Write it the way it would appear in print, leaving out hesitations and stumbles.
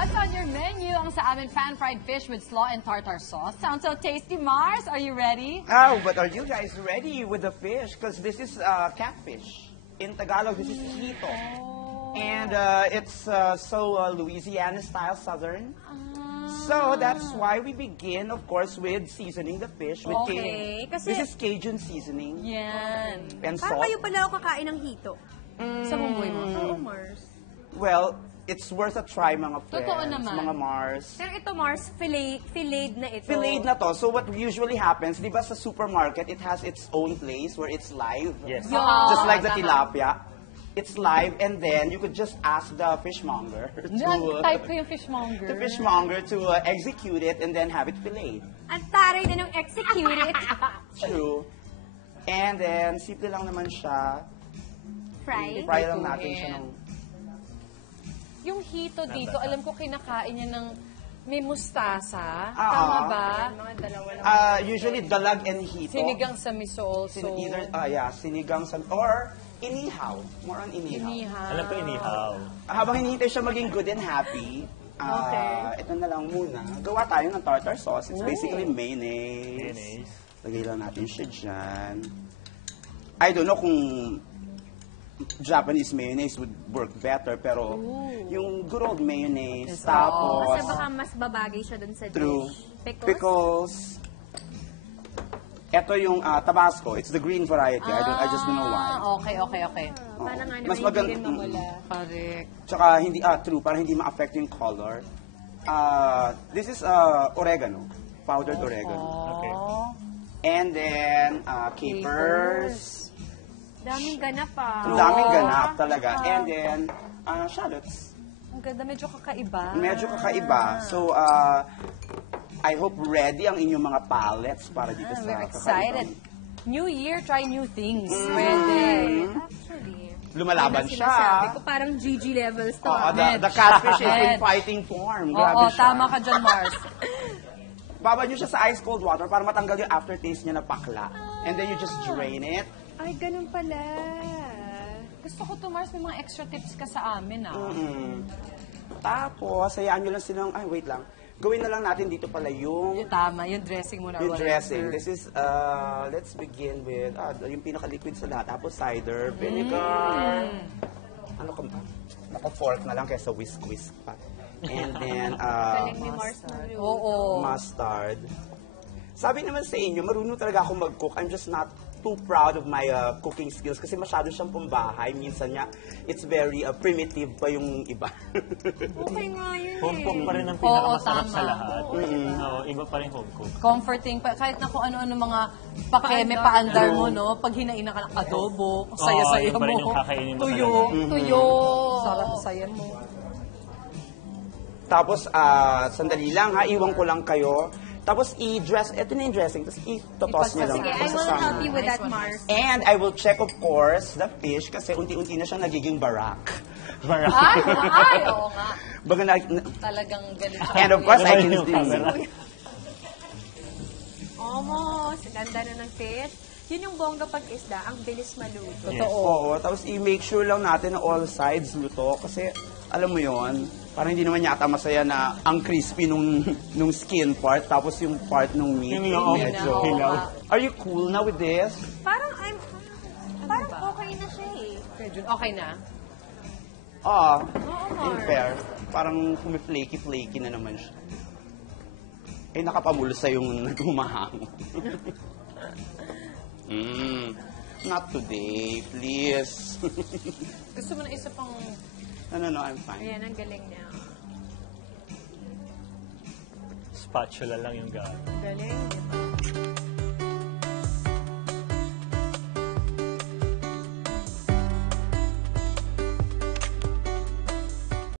What's on your menu? Ang sa amin, pan-fried fish with slaw and tartar sauce. Sounds so tasty, Mars. Are you ready? Oh, but are you guys ready with the fish? Because this is catfish. In Tagalog, this is hito. And it's Louisiana-style, southern. So that's why we begin, of course, with seasoning the fish. With Okay, kasi- this is Cajun seasoning Yan. and Parang salt. kayo pala ako kakain ng hito. Sa bumboy mo. Oo, Mars. Well, it's worth a try, mga friends. Totoo naman. Mga Mars. Pero ito, Mars, filleted na ito. Filleted na to. So what usually happens, di ba sa supermarket, it has its own place where it's live. Yes. Just like the tama. tilapia. It's live, and then you could just ask the fishmonger Type ko yung fishmonger. the fishmonger to execute it and then have it filleted. Ang taray na nung execute it. True. And then, simple lang naman siya. Fry. Fry lang natin siya ng... Yung hito dito, alam ko kinakain niya ng may mustasa. Ah, Tama ah. ba? Mga dalawa lang. Usually, dalag and hito. Sinigang sa miso also. Sinigang sa... Or inihaw. More on inihaw. Inihaw. Alam ko inihaw. Habang hinihintay siya maging good and happy, ito na lang muna. Gawa tayo ng tartar sauce. It's basically mayonnaise. Mayonnaise. Lagay lang natin siya dyan. I don't know kung Japanese mayonnaise would work better, pero yung good old mayonnaise, tapos... Kasi baka mas babagay siya dun sa True. dish. Pickles. Ito yung Tabasco. It's the green variety. I just don't know why. Okay. Oo. Para nga Mas naman hindi rin maganda. mawala. Correct. Tsaka hindi, true, para hindi ma-affect yung color. This is oregano. Powdered oregano. Okay. And then, capers. Daming ganap Ang daming ganap talaga. And then, shallots. Ang ganda, medyo kakaiba. Medyo kakaiba. So, I hope ready ang inyong mga palettes para dito sa We're excited. kakaibang- New year, try new things. Pwede. Actually. Lumalaban Yun ang siya. sinasabi ko, parang GG levels to. Oo, ah. the catfish is in Head. fighting form. Grabe Oo, siya. tama ka dyan, Mars. Babad nyo siya sa ice cold water para matanggal yung aftertaste niya na pakla. And then you just drain it. Ay, ganun pala. Gusto ko to, Mars, may mga extra tips ka sa amin, Tapos, hayaan nyo lang silang, wait lang. Gawin na lang natin dito pala yung Yung tama, yung dressing mo na. yung whatever. dressing. This is, let's begin with, yung pinaka-liquid sa lahat. Tapos cider, vinegar. Ano ka ba? Naka-fork na lang kaysa whisk-whisk pa. And then, Galing ni Mars na rin. Oo. mustard. Sabi naman sa inyo, marunong talaga ako mag-cook. I'm just not too proud of my cooking skills kasi masyado siyang pambahay. Minsan niya, it's very primitive pa yung iba. Okay nga yun Home cook pa rin ang Oo, pinakamasarap tama. sa lahat. Oo, iba pa rin home cook. Comforting pa. Kahit na kung ano-ano mga pakeme, paandar mo, no? Pag hinainan ka ng adobo, saya-saya yun pa rin mo. yung kakainin mo Tuyo. talaga. Tuyo. Sarap saya mo. Tapos, sandali lang ha, iwan ko lang kayo. Tapos, i-dress, ito na yung dressing. Tapos, i-totos niyo lang. Sige, I will help you with that, Mars. And I will check, of course, the fish kasi unti-unti na siya nagiging barak. Ay, oo nga. Baga Talagang galing siya. and of course, I Ano can yung camera? Almost. Ganda na ng fish. Yun yung bongga pag isda, ang bilis maluto. Totoo. Oo, tapos i-make sure lang natin na all sides luto kasi alam mo yon, parang hindi naman yata masaya na ang crispy nung skin part tapos yung part nung meat Yung loob, medyo. hilaw. Are you cool now with this? Parang okay na siya eh. Okay na. In fair, parang flaky na naman siya. Eh, nakapamulsa yung humahang. Not today, please. Gusto mo na isa pang... No, I'm fine. Ayan, ang galing niya. Spatula lang yung gamit. Galing, di ba?